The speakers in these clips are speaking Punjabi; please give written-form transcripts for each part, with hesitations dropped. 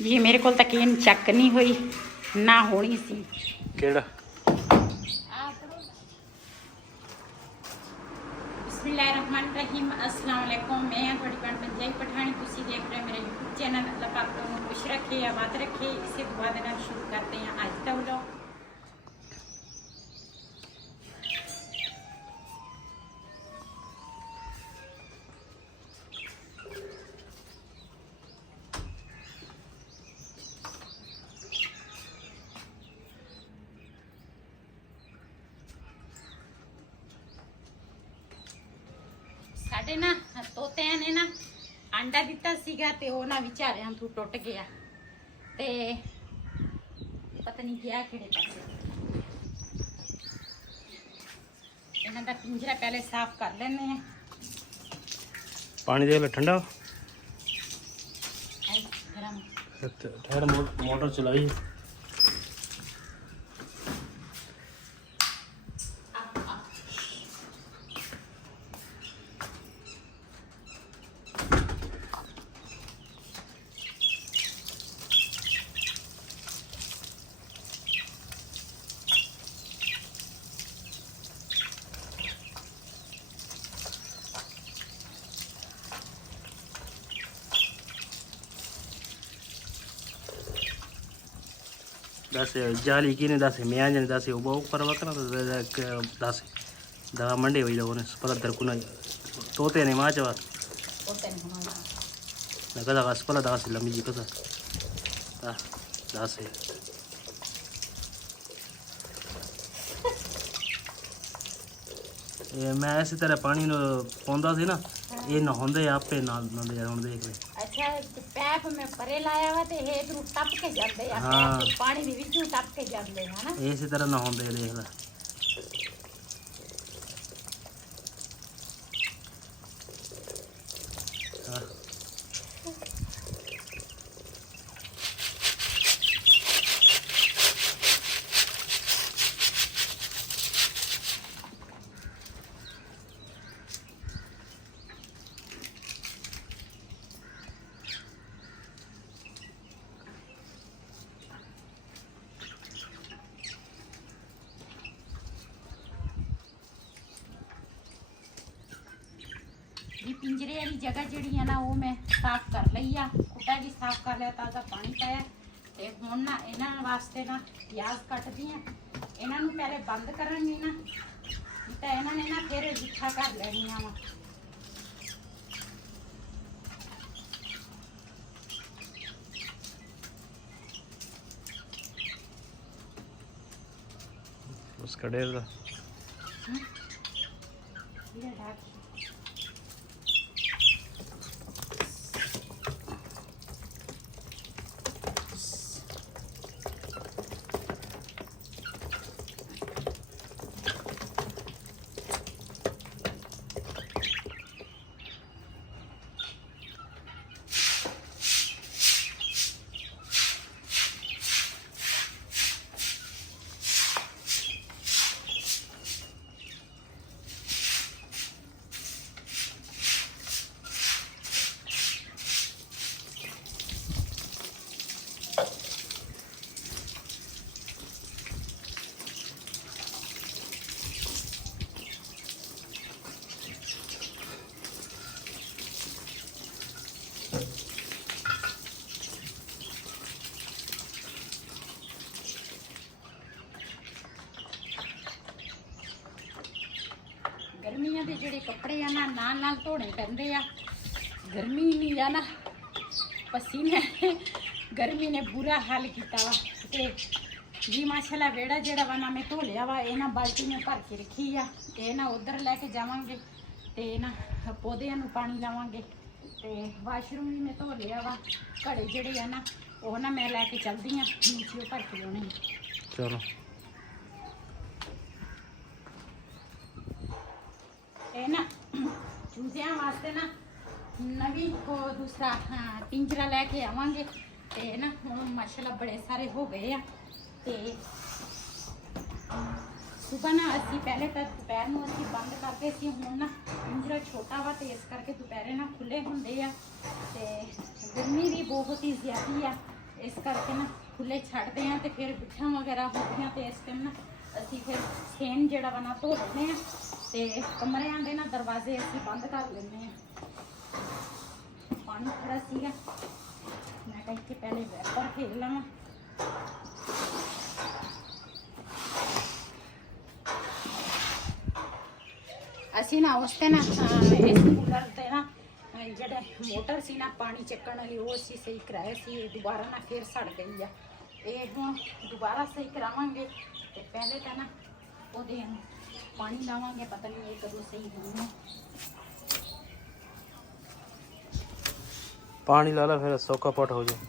जी मेरे को तकीन चक नहीं हुई ना होनी सी केड़ा बिस्मिल्लाहिर्रहमानिर्रहीम अस्सलाम वालेकुम मैं थोड़ी भैन पंजाबी पठानी तुसी देख रहे मेरा यूट्यूब चैनल अल्लाह पाक तुहानू खुश रखे आबाद रखे इसे दुआ देना शुरू करते हैं आज का व्लॉग। ਸਾਡੇ ਨਾ ਤੋਤਿਆਂ ਨੇ ਨਾ ਆਂਡਾ ਦਿੱਤਾ ਸੀਗਾ ਤੇ ਉਹ ਨਾ ਵਿਚਾਰਿਆਂ ਤੋਂ ਟੁੱਟ ਗਿਆ ਤੇ ਪਤਾ ਨਹੀਂ ਗਿਆ ਕਿਹੜੇ ਪਾਸੇ। ਇਹਨਾਂ ਦਾ ਪਿੰਜਰਾ ਪਹਿਲੇ ਸਾਫ਼ ਕਰ ਲੈਣੇ ਆ। पानी दे ले ठंडा ਐ ਗਰਮ ठहर मोटर चलाई दस जाली की ने दस मैं जने दस वो ऊपर वकना तो दस दवा मंडे हुई लोगों ने पता दरकुना तोते ने माच बात ਤੋਤੇ ਨੇ ਹਮਾਰਾ ना कदा दस पला दस लंबी जी कदा दस है मैं इसी तरह पानी पौंदा सी ना ये नहांदे आपे ना नहांदे हुण देख ले अच्छा पैप में परे लाया वा ते इधरों टप के ਜਾਂਦੇ ਆ हाँ। ਪੈਪ ਪਾਣੀ ਦੇ ਵਿੱਚੋਂ ਟਪ ਕੇ ਜਾਂਦੇ ਹਨ ਨਾ। इसी तरह नहांदे देख ले हाँ। ਜੀ ਪਿੰਜਰੇ ਵਾਲੀ ਜਗ੍ਹਾ ਜਿਹੜੀ ਆ ਨਾ ਉਹ ਮੈਂ ਸਾਫ਼ ਕਰ ਲਈ ਆ। ਖੁੱਡਾ ਵੀ ਸਾਫ਼ ਕਰ ਲਿਆ, ਤਾਜ਼ਾ ਪਾਣੀ ਪਾਇਆ ਤੇ ਹੁਣ ਨਾ ਇਹਨਾਂ ਵਾਸਤੇ ਨਾ ਪਿਆਜ਼ ਕੱਟਦੀ ਆ। ਇਹਨਾਂ ਨੂੰ ਪਹਿਲੇ ਬੰਦ ਕਰਾਂਗੀ ਨਾ ਤਾਂ ਇਹਨਾਂ ਨੇ ਨਾ ਫਿਰ ਜਿੱਠਾ ਕਰ ਲੈਣੀਆਂ ਵਾ। उसका डेढ़ था ये ढाक ਗਰਮੀਆਂ ਦੇ ਜਿਹੜੇ ਕੱਪੜੇ ਆ ਨਾ ਨਾਲ ਧੋਣੇ ਪੈਂਦੇ ਆ। ਗਰਮੀ ਨਹੀਂ ਆ ਨਾ ਪਸੀਨੇ ਗਰਮੀ ਨੇ ਬੁਰਾ ਹਾਲ ਕੀਤਾ ਵਾ ਤੇ ਜੀ ਮਾਸ਼ਾਅੱਲਾ ਵੇੜਾ ਜਿਹੜਾ ਵਾ ਨਾ ਮੈਂ ਧੋ ਲਿਆ ਵਾ। ਇਹ ਨਾ ਬਾਲਟੀ ਨੇ ਭਰ ਕੇ ਰੱਖੀ ਆ। ਇਹ ਨਾ ਉਧਰ ਲੈ ਕੇ ਜਾਵਾਂਗੇ ਤੇ ਨਾ ਪੌਦਿਆਂ ਨੂੰ ਪਾਣੀ ਲਾਵਾਂਗੇ ਤੇ ਵਾਸ਼ਰੂਮ ਵੀ ਮੈਂ ਧੋ ਲਿਆ ਵਾ। ਘੜੇ ਜਿਹੜੇ ਆ ਨਾ ਉਹ ਨਾ ਮੈਂ ਲੈ ਕੇ ਚੱਲਦੀ ਆ, ਨੀਚੇ ਭਰ ਕੇ ਲਾਉਣੇ। चलो ਇਹ ਨਾ ਚੂਸਿਆਂ ਵਾਸਤੇ ਨਾ ਨਵੀਂ ਕੋ ਦੂਸਰਾ ਪਿੰਜਰਾ ਲੈ ਕੇ ਆਵਾਂਗੇ ਤੇ ਨਾ ਹੁਣ ਮਾਸ਼ਾਅੱਲਾ ਬੜੇ ਸਾਰੇ ਹੋ ਗਏ ਆ ਤੇ ਸੁਬਹ ਨਾ ਅਸੀਂ ਪਹਿਲੇ ਤਾਂ ਦੁਪਹਿਰ ਨੂੰ ਅਸੀਂ ਬੰਦ ਕਰਦੇ ਸੀ। ਹੁਣ ਨਾ ਪਿੰਜਰਾ ਛੋਟਾ ਵਾ ਤੇ ਇਸ ਕਰਕੇ ਦੁਪਹਿਰੇ ਨਾ ਖੁੱਲੇ ਹੁੰਦੇ ਆ ਤੇ ਗਰਮੀ ਵੀ ਬਹੁਤ ਹੀ ਜ਼ਿਆਦੀ ਆ। ਇਸ ਕਰਕੇ ਨਾ ਖੁੱਲੇ ਛੱਡਦੇ ਆ ਤੇ ਫਿਰ ਬਿੱਠਾਂ ਵਗੈਰਾ ਹੋ ਗਈਆਂ ਤੇ ਇਸ ਟਾਈਮ ਨਾ ਅਸੀਂ ਫਿਰ ਸੇਨ ਜਿਹੜਾ ਵਾ ਨਾ ਧੋ ਲੈਂਦੇ ਆ ਤੇ ਕਮਰਿਆਂ ਦੇ ਨਾ ਦਰਵਾਜ਼ੇ ਅਸੀਂ ਬੰਦ ਕਰ ਲੈਂਦੇ ਆ। ਪਾਣੀ ਖੜਾ ਸੀਗਾ, ਮੈਂ ਕਿਹਾ ਇੱਥੇ ਪਹਿਲੇ ਵੈਪਰ ਫੇਰ ਲਵਾਂ। ਅਸੀਂ ਨਾ ਉਸ ਤੇ ਨਾ ਇਸ ਕੂਲਰ ਤੇ ਨਾ ਜਿਹੜੇ ਮੋਟਰ ਸੀ ਨਾ ਪਾਣੀ ਚੱਕਣ ਵਾਲੀ ਉਹ ਅਸੀਂ ਸਹੀ ਕਰਾਇਆ ਸੀ, ਇਹ ਦੁਬਾਰਾ ਨਾ ਫਿਰ ਸੜ ਗਈ ਆ। ਇਹ ਹੁਣ ਦੁਬਾਰਾ ਸਹੀ ਕਰਾਵਾਂਗੇ ਤੇ ਪਹਿਲੇ ਤਾਂ ਨਾ ਉਹਦੇ ਪਾਣੀ ਲਾਵਾਂਗੇ, ਪਤਾ ਨਹੀਂ ਇਹ ਕਦੋਂ ਸਹੀ ਹੋਣਾ। पानी ला ला फिर सौखा पट हो जाए।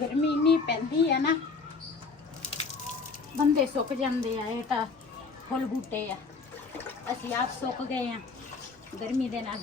ਗਰਮੀ ਇੰਨੀ ਪੈਂਦੀ ਆ ਨਾ ਬੰਦੇ ਸੁੱਕ ਜਾਂਦੇ ਆ। ਇਹ ਤਾਂ ਫੁੱਲ ਬੂਟੇ ਆ, ਅਸੀਂ ਆਪ ਸੁੱਕ ਗਏ ਆ ਗਰਮੀ ਦੇ ਨਾਲ।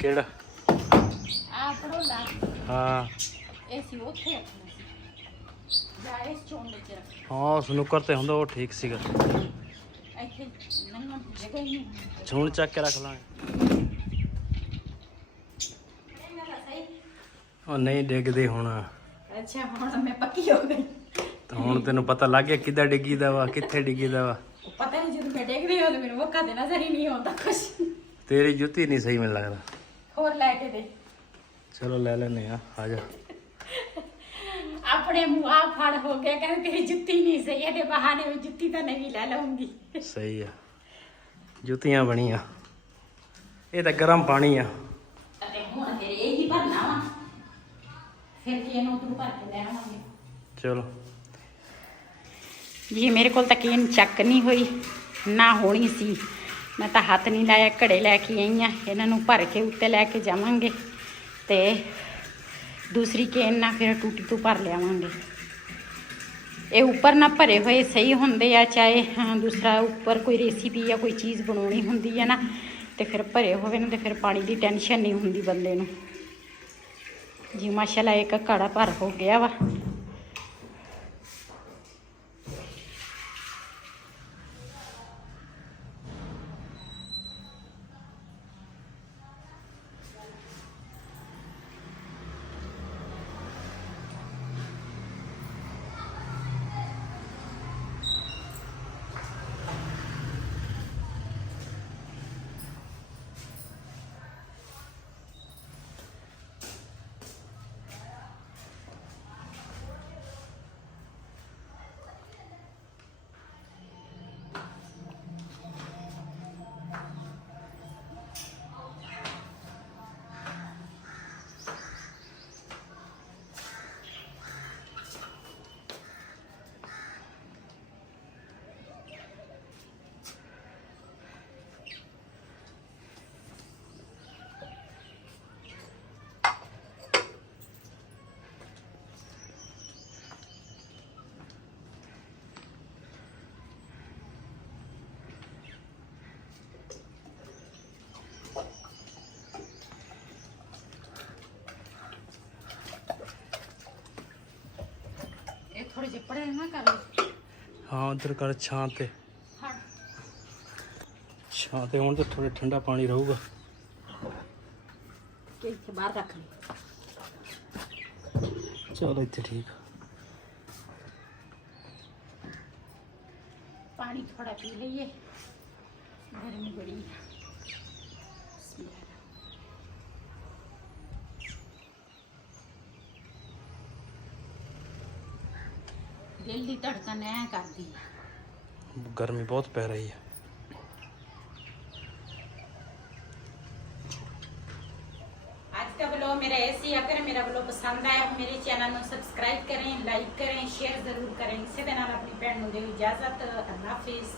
ਕਿਹੜਾ ਆ ਪੜੋਲਾ ਹਾਂ ਇਹ ਸੀ ਉੱਥੇ ਰੱਖਣਾ ਸੀ ਜਾਂ ਇਸ ਚੋਂ ਵਿੱਚ ਰੱਖ। ਹਾਂ ਸਨੂਕਰ ਤੇ ਹੁੰਦਾ ਉਹ ਠੀਕ ਸੀਗਾ। ਇੱਥੇ ਨੰਗਾ ਜਗ੍ਹਾ ਹੀ ਨਹੀਂ। ਝੂਣ ਚੱਕ ਕੇ ਰੱਖ ਲਾਂਗੇ। ਉਹ ਨਹੀਂ ਡਿੱਗਦੇ ਹੁਣ। ਅੱਛਾ ਹੁਣ ਮੈਂ ਪੱਕੀ ਹੋ ਗਈ। ਤਾਂ ਹੁਣ ਤੈਨੂੰ ਪਤਾ ਲੱਗ ਗਿਆ ਕਿੱਦਾਂ ਡਿੱਗੀਦਾ ਵਾ, ਕਿੱਥੇ ਡਿੱਗੀਦਾ ਵਾ। ਪਤਾ ਨਹੀਂ ਜਦੋਂ ਮੈਂ ਡਿੱਗਦੀ ਹਾਂ ਮੈਨੂੰ ਮੌਕਾ ਤੇ ਨਜ਼ਰ ਹੀ ਨਹੀਂ ਆਉਂਦਾ ਕੁਛ। ਤੇਰੀ ਜੁੱਤੀ ਨਹੀਂ ਸਹੀ ਮੈਨੂੰ ਲੱਗਦਾ। ਹੋਰ ਲੈ ਕੇ ਦੇ। ਚਲੋ ਲੈ ਲੈਨੇ ਆ ਜਾ। ਆਪਣੇ ਮੂੰਹ ਆ ਫੜ ਹੋ ਗਿਆ, ਕਹਿੰਦੇ ਤੇਰੀ ਜੁੱਤੀ ਨਹੀਂ ਸਹੀ, ਇਹਦੇ ਬਹਾਨੇ ਵਿੱਚ ਜੁੱਤੀ ਤਾਂ ਨਵੀਂ ਲੈ ਲਵਾਂਗੀ। ਸਹੀ ਆ, ਜੁੱਤੀਆਂ ਬਣੀਆਂ। ਇਹ ਤਾਂ ਗਰਮ ਪਾਣੀ ਆ। ਅਤੇ ਹੁਣ ਤੇਰੇ ਇਹੀ ਭਰਨਾ ਵਾ, ਫਿਰ ਕੀ ਇਹਨੂੰ ਤੂੰ ਭਰ ਕੇ ਲੈ ਆਵਾਂਗੇ। ਚਲੋ ਜੀ ਮੇਰੇ ਕੋਲ ਤਾਂ ਕੇਨ ਚੱਕ ਨਹੀਂ ਹੋਈ, ਨਾ ਹੋਣੀ ਸੀ ਮੈਂ ਤਾਂ ਹੱਥ ਨਹੀਂ ਲਾਇਆ, ਘੜੇ ਲੈ ਕੇ ਆਈ ਹਾਂ। ਇਹਨਾਂ ਨੂੰ ਭਰ ਕੇ ਉੱਤੇ ਲੈ ਕੇ ਜਾਵਾਂਗੇ ਤੇ ਦੂਸਰੀ ਕੇਨ ਨਾਲ ਫਿਰ ਟੂਟੀ ਤੋਂ ਭਰ ਲਿਆਵਾਂਗੇ। ਇਹ ਉੱਪਰ ਨਾ ਭਰੇ ਹੋਏ ਸਹੀ ਹੁੰਦੇ ਆ, ਚਾਹੇ ਦੂਸਰਾ ਉੱਪਰ ਕੋਈ ਰੈਸਿਪੀ ਜਾਂ ਕੋਈ ਚੀਜ਼ ਬਣਾਉਣੀ ਹੁੰਦੀ ਹੈ ਨਾ, ਤੇ ਫਿਰ ਭਰੇ ਹੋਵੇ ਨਾ ਤੇ ਫਿਰ ਪਾਣੀ ਦੀ ਟੈਨਸ਼ਨ ਨਹੀਂ ਹੁੰਦੀ ਬੰਦੇ ਨੂੰ। ਜੀ ਮਾਸ਼ਾਅੱਲਾ ਇੱਕ ਘੜਾ ਭਰ ਹੋ ਗਿਆ ਵਾ। थोड़े जे पड़े ना कर लो। हाँ उधर कर छां ते, हाँ छां ते होने तो थोड़ा ठंडा पानी रहूगा। के इत्थे बाहर रख लो। चलो इतने ठीक। पानी थोड़ा पी लीजिए, गर्मी बड़ी है। दिल की धड़कन ऐ करती है, गर्मी बहुत पै रही है। आज का ब्लॉग मेरा ऐसे ही। अगर मेरा ब्लॉग पसंद आया मेरे चैनल को सब्सक्राइब करें, लाइक करें, शेयर जरूर करें। इसी के नाल अपनी भैन को दे इजाजत। अल्लाह हाफिज।